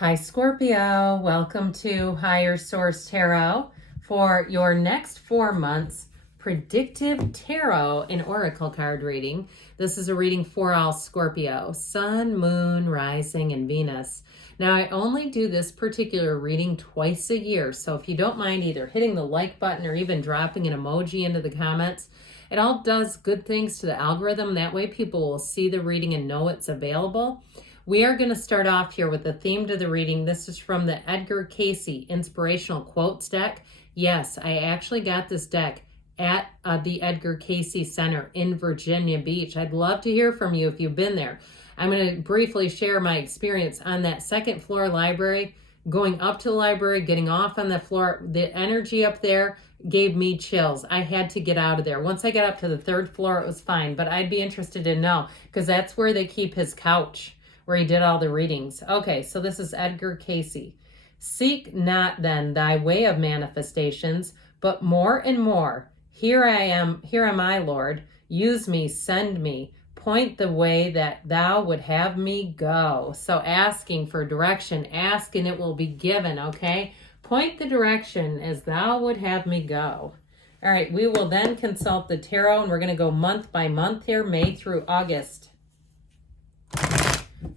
Hi, Scorpio. Welcome to Higher Source Tarot for your next 4 months predictive tarot and oracle card reading. This is a reading for all Scorpio, Sun, Moon, Rising, and Venus. Now, I only do this particular reading twice a year, so if you don't mind either hitting the like button or even dropping an emoji into the comments, it all does good things to the algorithm. That way people will see the reading and know it's available. We are going to start off here with the theme to the reading. This is from the Edgar Cayce Inspirational Quotes deck. Yes, I actually got this deck at the Edgar Cayce Center in Virginia Beach. I'd love to hear from you if you've been there. I'm going to briefly share my experience on that second floor library, going up to the library, getting off on the floor. The energy up there gave me chills. I had to get out of there. Once I got up to the third floor, it was fine, but I'd be interested to know because that's where they keep his couch, where he did all the readings. Okay, so this is Edgar Cayce. Seek not then thy way of manifestations, but more and more. Here am I, Lord. Use me, send me. Point the way that thou would have me go. So asking for direction, ask and it will be given, okay? Point the direction as thou would have me go. All right, we will then consult the tarot, and we're going to go month by month here, May through August.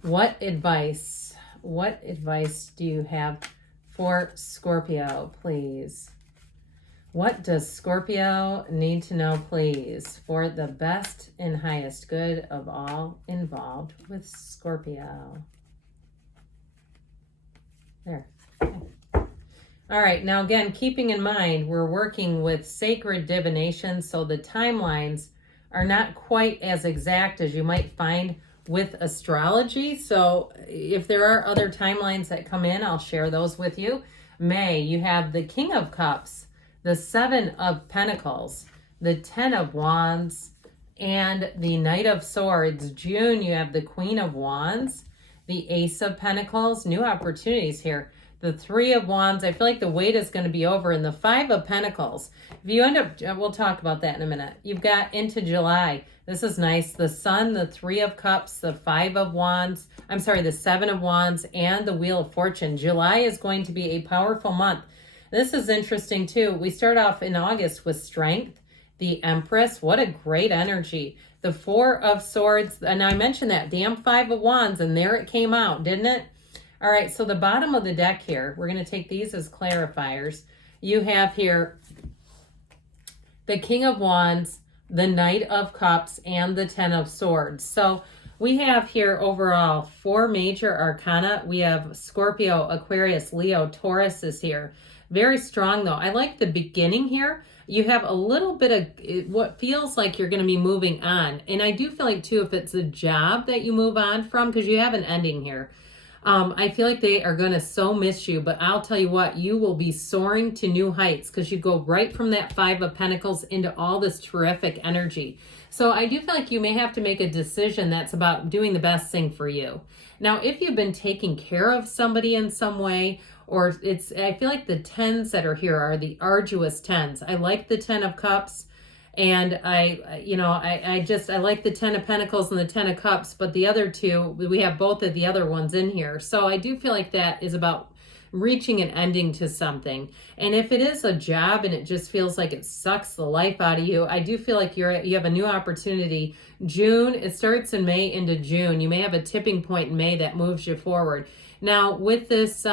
What advice do you have for Scorpio, please? What does Scorpio need to know, please, for the best and highest good of all involved with Scorpio? There. Okay. All right, now again, keeping in mind, we're working with sacred divination, so the timelines are not quite as exact as you might find with astrology. So if there are other timelines that come in, I'll share those with you. May, you have the King of Cups, the Seven of Pentacles, the Ten of Wands, and the Knight of Swords. June, you have the Queen of Wands, the Ace of Pentacles, new opportunities here. The Three of Wands, I feel like the wait is going to be over. And the Five of Pentacles, if you end up, we'll talk about that in a minute. You've got into July. This is nice. The Sun, the Three of Cups, the Five of Wands, the Seven of Wands, and the Wheel of Fortune. July is going to be a powerful month. This is interesting too. We start off in August with Strength, the Empress. What a great energy. The Four of Swords, and I mentioned that damn Five of Wands, and there it came out, didn't it? All right, so the bottom of the deck here, we're going to take these as clarifiers. You have here the King of Wands, the Knight of Cups, and the Ten of Swords. So we have here overall 4 major arcana. We have Scorpio, Aquarius, Leo, Taurus is here. Very strong though. I like the beginning here. You have a little bit of what feels like you're going to be moving on. And I do feel like too, if it's a job that you move on from, because you have an ending here. I feel like they are going to so miss you, but I'll tell you what, you will be soaring to new heights because you go right from that Five of Pentacles into all this terrific energy. So I do feel like you may have to make a decision that's about doing the best thing for you. Now, if you've been taking care of somebody in some way, or I feel like the tens that are here are the arduous tens. I like the Ten of Cups. And I like the Ten of Pentacles and the Ten of Cups, but the other two, we have both of the other ones in here. So I do feel like that is about reaching an ending to something. And if it is a job and it just feels like it sucks the life out of you, I do feel like you have a new opportunity. June, it starts in May into June. You may have a tipping point in May that moves you forward. Now with this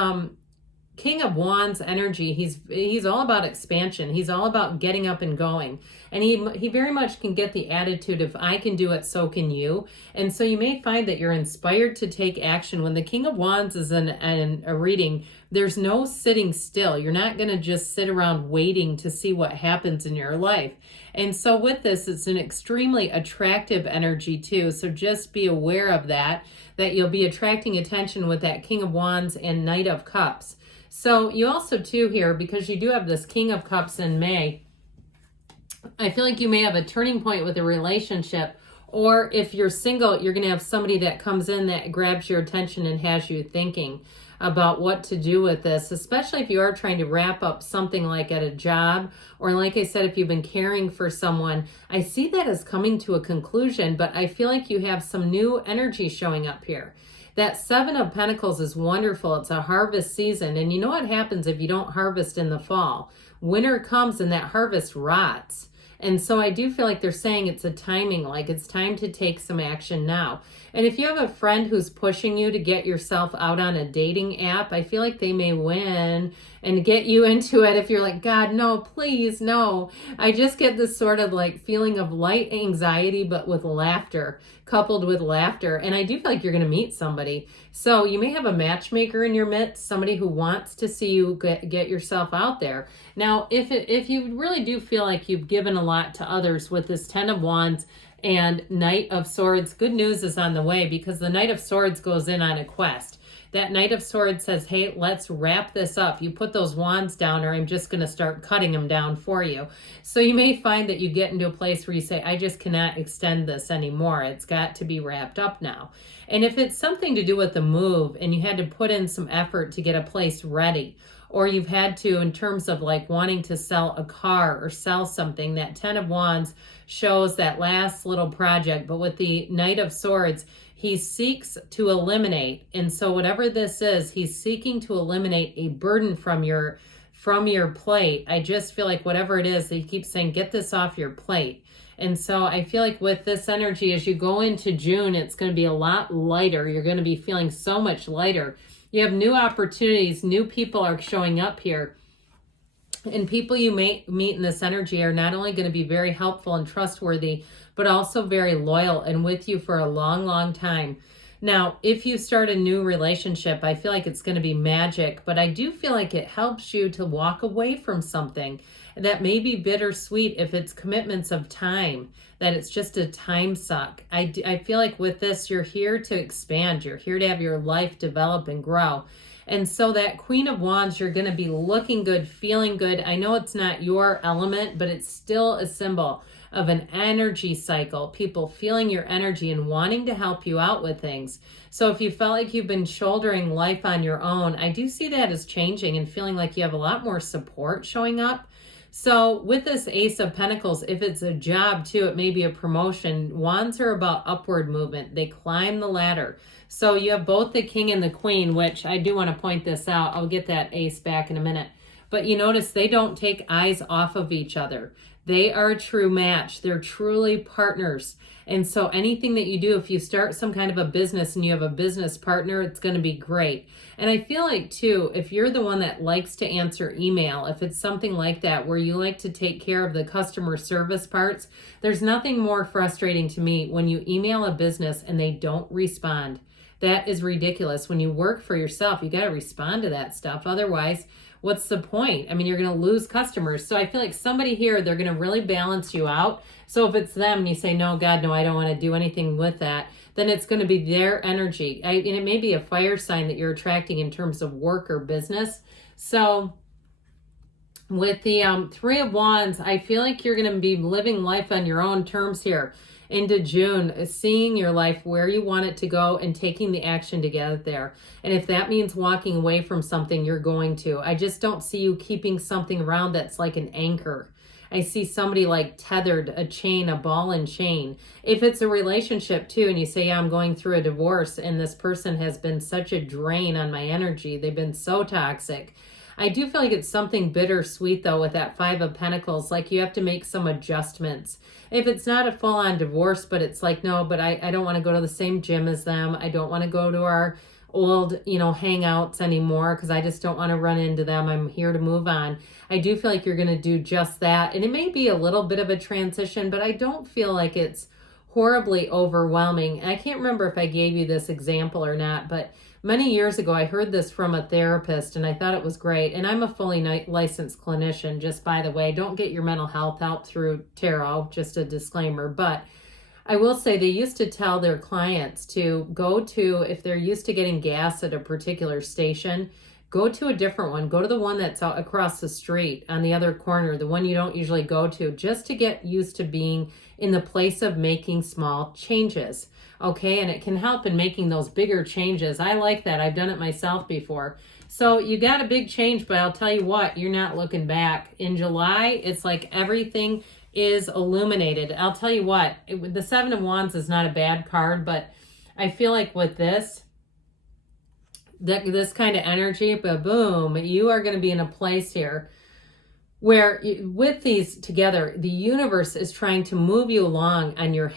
King of Wands energy, he's all about expansion. He's all about getting up and going. And he very much can get the attitude of, I can do it, so can you. And so you may find that you're inspired to take action. When the King of Wands is in a reading, there's no sitting still. You're not going to just sit around waiting to see what happens in your life. And so with this, it's an extremely attractive energy too. So just be aware of that you'll be attracting attention with that King of Wands and Knight of Cups. So you also too here, because you do have this King of Cups in May, I feel like you may have a turning point with a relationship, or if you're single, you're going to have somebody that comes in that grabs your attention and has you thinking about what to do with this, especially if you are trying to wrap up something like at a job, or like I said, if you've been caring for someone. I see that as coming to a conclusion, but I feel like you have some new energy showing up here. That Seven of Pentacles is wonderful. It's a harvest season. And you know what happens if you don't harvest in the fall? Winter comes and that harvest rots. And so I do feel like they're saying it's a timing, like it's time to take some action now. And if you have a friend who's pushing you to get yourself out on a dating app, I feel like they may win and get you into it. If you're like, God, no, please, no. I just get this sort of like feeling of light anxiety, but with laughter, coupled with laughter. And I do feel like you're going to meet somebody. So you may have a matchmaker in your midst, somebody who wants to see you get yourself out there. Now, if you really do feel like you've given a lot to others with this Ten of Wands and Knight of Swords, good news is on the way, because the Knight of Swords goes in on a quest. That Knight of Swords says, hey, let's wrap this up. You put those wands down or I'm just going to start cutting them down for you. So you may find that you get into a place where you say, I just cannot extend this anymore. It's got to be wrapped up now. And if it's something to do with the move and you had to put in some effort to get a place ready, or you've had to in terms of like wanting to sell a car or sell something, that Ten of Wands shows that last little project. But with the Knight of Swords, he seeks to eliminate. And so whatever this is, he's seeking to eliminate a burden from your plate. I just feel like whatever it is, he keeps saying, get this off your plate. And so I feel like with this energy, as you go into June, it's going to be a lot lighter. You're going to be feeling so much lighter. You have new opportunities. New people are showing up here. And people you may meet in this energy are not only going to be very helpful and trustworthy, but also very loyal and with you for a long, long time. Now, if you start a new relationship, I feel like it's going to be magic, but I do feel like it helps you to walk away from something that may be bittersweet if it's commitments of time, that it's just a time suck. I feel like with this, you're here to expand. You're here to have your life develop and grow. And so that Queen of Wands, you're going to be looking good, feeling good. I know it's not your element, but it's still a symbol of an energy cycle, people feeling your energy and wanting to help you out with things. So if you felt like you've been shouldering life on your own, I do see that as changing and feeling like you have a lot more support showing up. So with this Ace of Pentacles, if it's a job too, it may be a promotion. Wands are about upward movement. They climb the ladder. So you have both the King and the Queen, which I do want to point this out. I'll get that ace back in a minute. But you notice they don't take eyes off of each other. They are a true match. They're truly partners. And so anything that you do, if you start some kind of a business and you have a business partner, it's going to be great. And I feel like too, if you're the one that likes to answer email, if it's something like that where you like to take care of the customer service parts, there's nothing more frustrating to me when you email a business and they don't respond. That is ridiculous. When you work for yourself, you got to respond to that stuff. Otherwise, what's the point? I mean, you're going to lose customers. So I feel like somebody here, they're going to really balance you out. So if it's them and you say, no, God, no, I don't want to do anything with that, then it's going to be their energy. And it may be a fire sign that you're attracting in terms of work or business. So with the Three of Wands, I feel like you're going to be living life on your own terms here into June, seeing your life where you want it to go and taking the action to get it there. And if that means walking away from something, you're going to. I just don't see you keeping something around that's like an anchor. I see somebody like tethered, a chain, a ball and chain. If it's a relationship too, and you say, yeah, I'm going through a divorce and this person has been such a drain on my energy, they've been so toxic. I do feel like it's something bittersweet though with that Five of Pentacles, like you have to make some adjustments. If it's not a full-on divorce, but it's like, no, but I don't want to go to the same gym as them. I don't want to go to our old, hangouts anymore because I just don't want to run into them. I'm here to move on. I do feel like you're going to do just that. And it may be a little bit of a transition, but I don't feel like it's horribly overwhelming. I can't remember if I gave you this example or not, but many years ago, I heard this from a therapist and I thought it was great. And I'm a fully licensed clinician, just by the way. Don't get your mental health help through tarot, just a disclaimer. But I will say they used to tell their clients to go to, if they're used to getting gas at a particular station, go to a different one. Go to the one that's out across the street on the other corner, the one you don't usually go to, just to get used to being in the place of making small changes. Okay, and it can help in making those bigger changes. I like that. I've done it myself before. So you got a big change, but I'll tell you what, you're not looking back. In July, it's like everything is illuminated. I'll tell you what, the Seven of Wands is not a bad card, but I feel like with this, this kind of energy, but boom, you are going to be in a place here where with these together, the universe is trying to move you along on your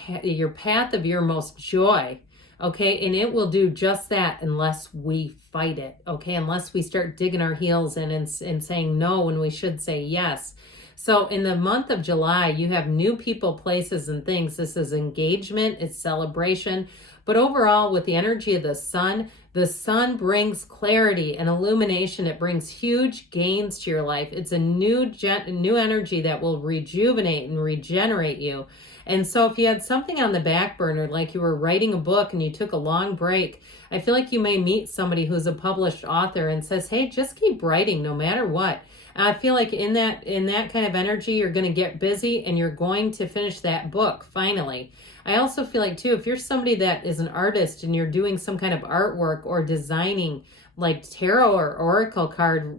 path of your most joy. Okay, and it will do just that unless we fight it. Okay, unless we start digging our heels in and saying no when we should say yes. So in the month of July, you have new people, places, and things. This is engagement, it's celebration. But overall, with the energy of the sun brings clarity and illumination. It brings huge gains to your life. It's a new energy that will rejuvenate and regenerate you. And so if you had something on the back burner, like you were writing a book and you took a long break, I feel like you may meet somebody who's a published author and says, hey, just keep writing no matter what. I feel like in that kind of energy, you're going to get busy and you're going to finish that book finally. I also feel like too, if you're somebody that is an artist and you're doing some kind of artwork or designing like tarot or oracle cards,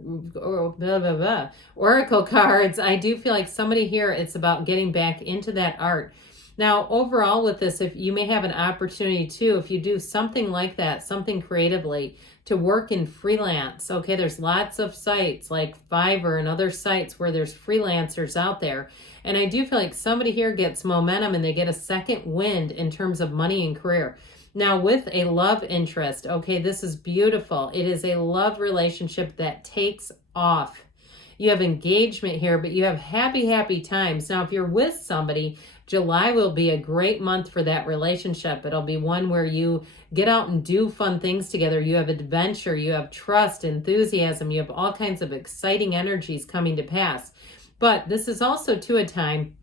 I do feel like somebody here, it's about getting back into that art. Now, overall with this, if you may have an opportunity too, if you do something like that, something creatively, to work in freelance. Okay, there's lots of sites like Fiverr and other sites where there's freelancers out there. And I do feel like somebody here gets momentum and they get a second wind in terms of money and career. Now with a love interest, okay, this is beautiful. It is a love relationship that takes off. You have engagement here, but you have happy, happy times. Now, if you're with somebody, July will be a great month for that relationship. It'll be one where you get out and do fun things together. You have adventure, you have trust, enthusiasm, you have all kinds of exciting energies coming to pass. But this is also too a time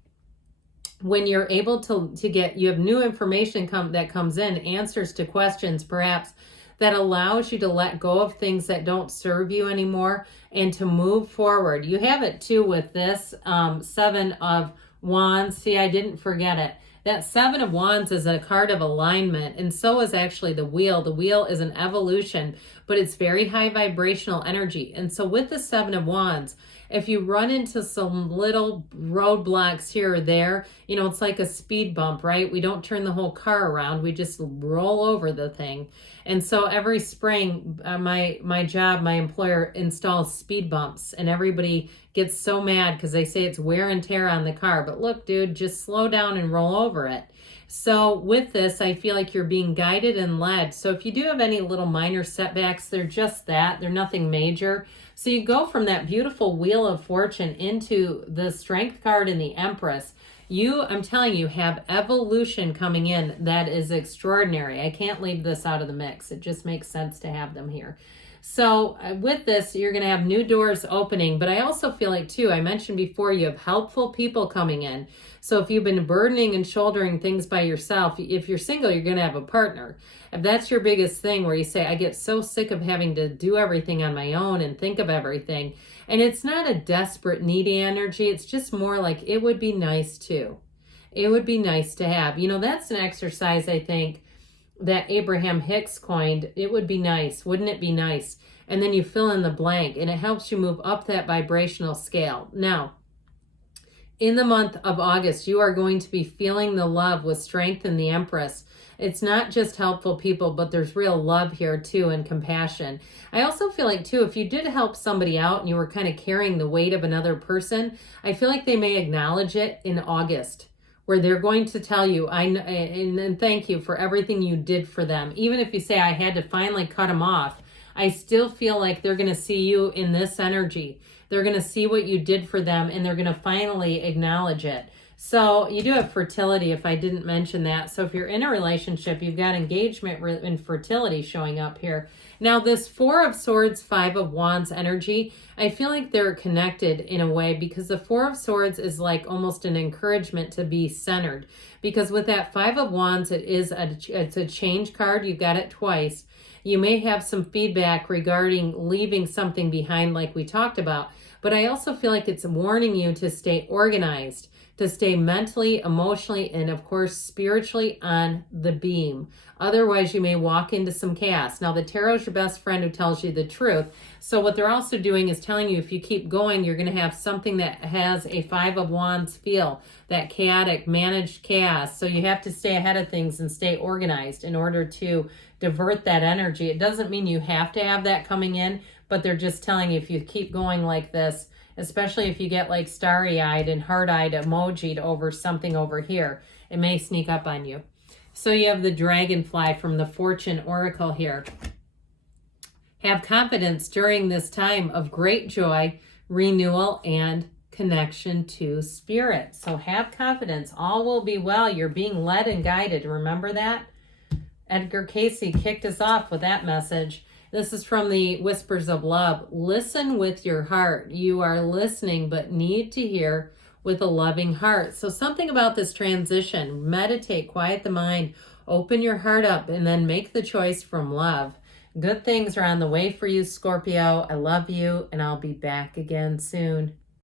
when you're able to get, you have new information that comes in, answers to questions perhaps, that allows you to let go of things that don't serve you anymore and to move forward. You have it too with this Seven of Wands. See, I didn't forget it. That Seven of Wands is a card of alignment, and so is actually the Wheel. The Wheel is an evolution, but it's very high vibrational energy. And so with the Seven of Wands, if you run into some little roadblocks here or there, you know, it's like a speed bump, right? We don't turn the whole car around. We just roll over the thing. And so every spring, my employer installs speed bumps, and everybody gets so mad because they say it's wear and tear on the car. But look, dude, just slow down and roll over it. So with this, I feel like you're being guided and led. So if you do have any little minor setbacks, they're just that. They're nothing major. So you go from that beautiful Wheel of Fortune into the Strength card and the Empress. You, I'm telling you, have evolution coming in that is extraordinary. I can't leave this out of the mix. It just makes sense to have them here. So with this, you're going to have new doors opening. But I also feel like, too, I mentioned before, you have helpful people coming in. So if you've been burdening and shouldering things by yourself, if you're single, you're going to have a partner. If that's your biggest thing where you say, I get so sick of having to do everything on my own and think of everything. And it's not a desperate, needy energy. It's just more like it would be nice too. It would be nice to have. You know, that's an exercise, I think, that Abraham Hicks coined. It would be nice. Wouldn't it be nice? And then you fill in the blank, and it helps you move up that vibrational scale. Now, in the month of August, you are going to be feeling the love with Strength and the Empress. It's not just helpful people, but there's real love here too, and compassion. I also feel like too, if you did help somebody out and you were kind of carrying the weight of another person, I feel like they may acknowledge it in August, where they're going to tell you, and thank you for everything you did for them. Even if you say, I had to finally cut them off, I still feel like they're going to see you in this energy. They're going to see what you did for them, and they're going to finally acknowledge it. So you do have fertility, if I didn't mention that. So if you're in a relationship, you've got engagement and fertility showing up here. Now this Four of Swords, Five of Wands energy, I feel like they're connected in a way, because the Four of Swords is like almost an encouragement to be centered. Because with that Five of Wands, it's a change card. You've got it twice. You may have some feedback regarding leaving something behind like we talked about. But I also feel like it's warning you to stay organized, to stay mentally, emotionally, and of course, spiritually on the beam. Otherwise, you may walk into some chaos. Now, the tarot is your best friend who tells you the truth. So what they're also doing is telling you if you keep going, you're going to have something that has a Five of Wands feel, that chaotic, managed chaos. So you have to stay ahead of things and stay organized in order to divert that energy. It doesn't mean you have to have that coming in, but they're just telling you if you keep going like this, especially if you get like starry-eyed and heart-eyed emoji'd over something over here, it may sneak up on you. So you have the dragonfly from the Fortune Oracle here. Have confidence during this time of great joy, renewal, and connection to spirit. So have confidence. All will be well. You're being led and guided. Remember that? Edgar Casey kicked us off with that message. This is from the Whispers of Love. Listen with your heart. You are listening, but need to hear with a loving heart. So something about this transition. Meditate, quiet the mind, open your heart up, and then make the choice from love. Good things are on the way for you, Scorpio. I love you, and I'll be back again soon.